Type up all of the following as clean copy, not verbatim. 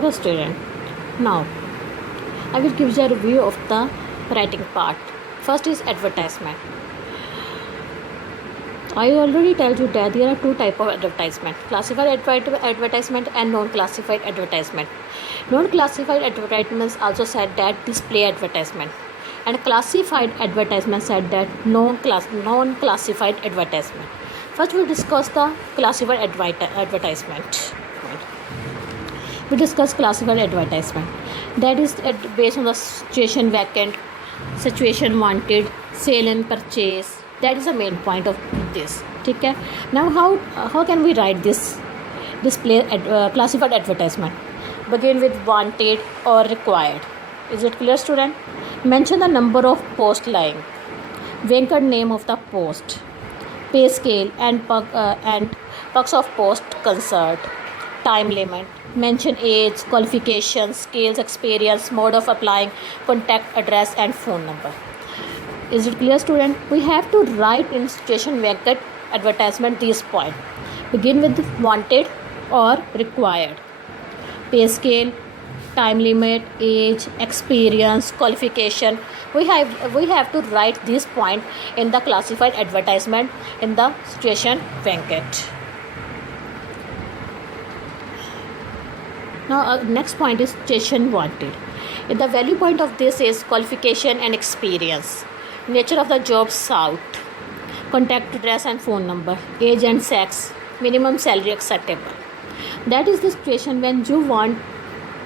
Okay, student. Now, I will give you a review of the writing part. First is advertisement. I already told you that there are two types of advertisement: classified advertisement and non-classified advertisement. Non-classified advertisements also said that display advertisement, and classified advertisement said that non-classified advertisement. First, we'll discuss the classified advertisement. We discuss classified advertisement. That is based on the situation vacant, situation wanted, sale and purchase. That is the main point of this. Okay. Now how can we write this display classified advertisement? Begin with wanted or required. Is it clear, student? Mention the number of post lying, Venkat name of the post, pay scale and perks of post concert, time limit. Mention age, qualifications, skills, experience, mode of applying, contact address and phone number. Is it clear, student? We have to write in situation vacant advertisement these points. Begin with wanted or required, pay scale, time limit, age, experience, qualification. We have to write this point in the classified advertisement in the situation vacant. Now, next point is situation wanted. The value point of this is qualification and experience, nature of the job sought, contact address and phone number, age and sex, minimum salary acceptable. That is the situation when you want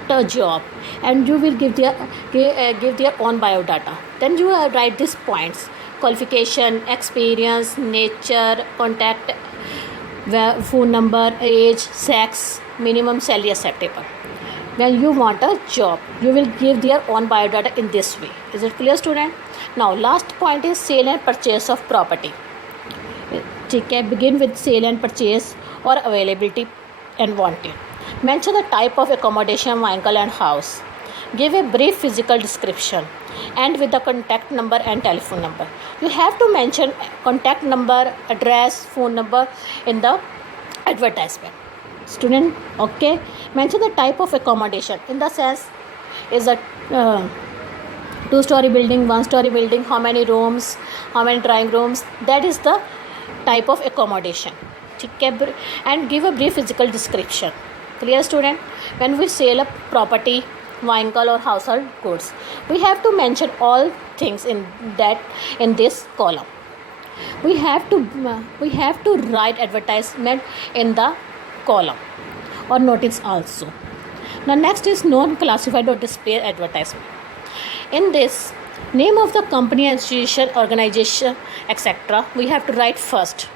a job and you will give their own biodata. Then you write these points: qualification, experience, nature, contact, phone number, age, sex, minimum salary acceptable. When you want a job, you will give their own biodata in this way. Is it clear, student? Now, last point is sale and purchase of property. Okay, begin with sale and purchase or availability and wanted. Mention the type of accommodation, vehicle and house. Give a brief physical description and with the contact number and telephone number. You have to mention contact number, address, phone number in the advertisement. Student, okay. Mention the type of accommodation. In the sense, is a 2-story building, 1-story building, how many rooms, how many drawing rooms. That is the type of accommodation. Okay. And give a brief physical description. Clear, student? When we sell a property, vehicle or household goods, we have to mention all things in this column. We have to write advertisement in the column or notice also. Now, next is non-classified or display advertisement. In this, name of the company, institution, organization, etc. we have to write first.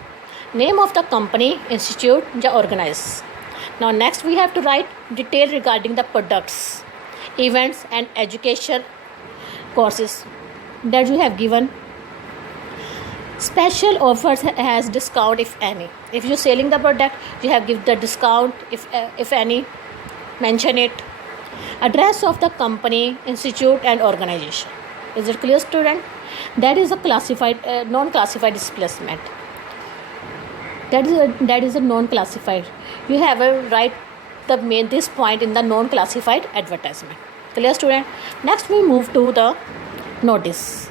Name of the company, institute, or organize. Now, next we have to write detail regarding the products, events and education courses that you have given. Special offers has discount if any. If you selling the product, you have give the discount if any. Mention it. Address of the company, institute and organization. Is it clear, student? That is a classified non-classified displacement. That is a non-classified. You have to write this point in the non-classified advertisement. Clear, student? Next we move to the notice.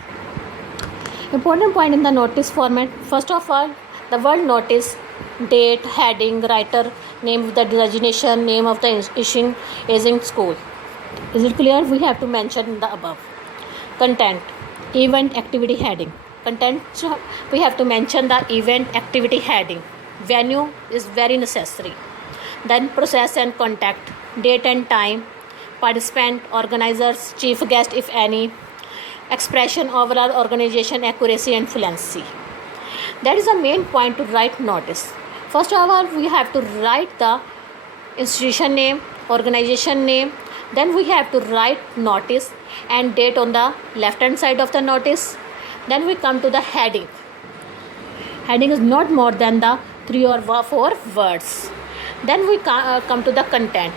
Important point in the notice format. First of all, the word notice, date, heading, writer, name of the designation, name of the issuing school. Is it clear? We have to mention in the above. Content, event, activity, heading. Content, we have to mention the event, activity, heading. Venue is very necessary. Then process and contact, date and time, participant, organizers, chief guest if any, expression, overall organization, accuracy and fluency. That is the main point to write notice. First of all, we have to write the institution name, organization name. Then we have to write notice and date on the left hand side of the notice. Then we come to the heading. Heading is not more than the 3 or 4 words. Then we come to the content.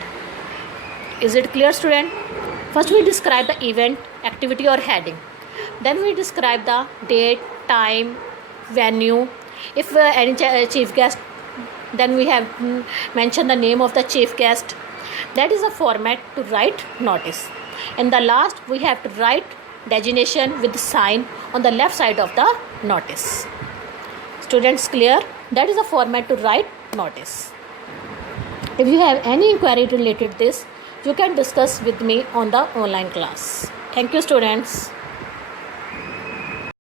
Is it clear, student? First we describe the event, activity or heading. Then we describe the date, time, venue. If any chief guest, then we have mentioned the name of the chief guest. That is a format to write notice. In the last, we have to write designation with sign on the left side of the notice. Students, clear? That is a format to write notice. If you have any inquiry related to this, you can discuss with me on the online class. Thank you, students.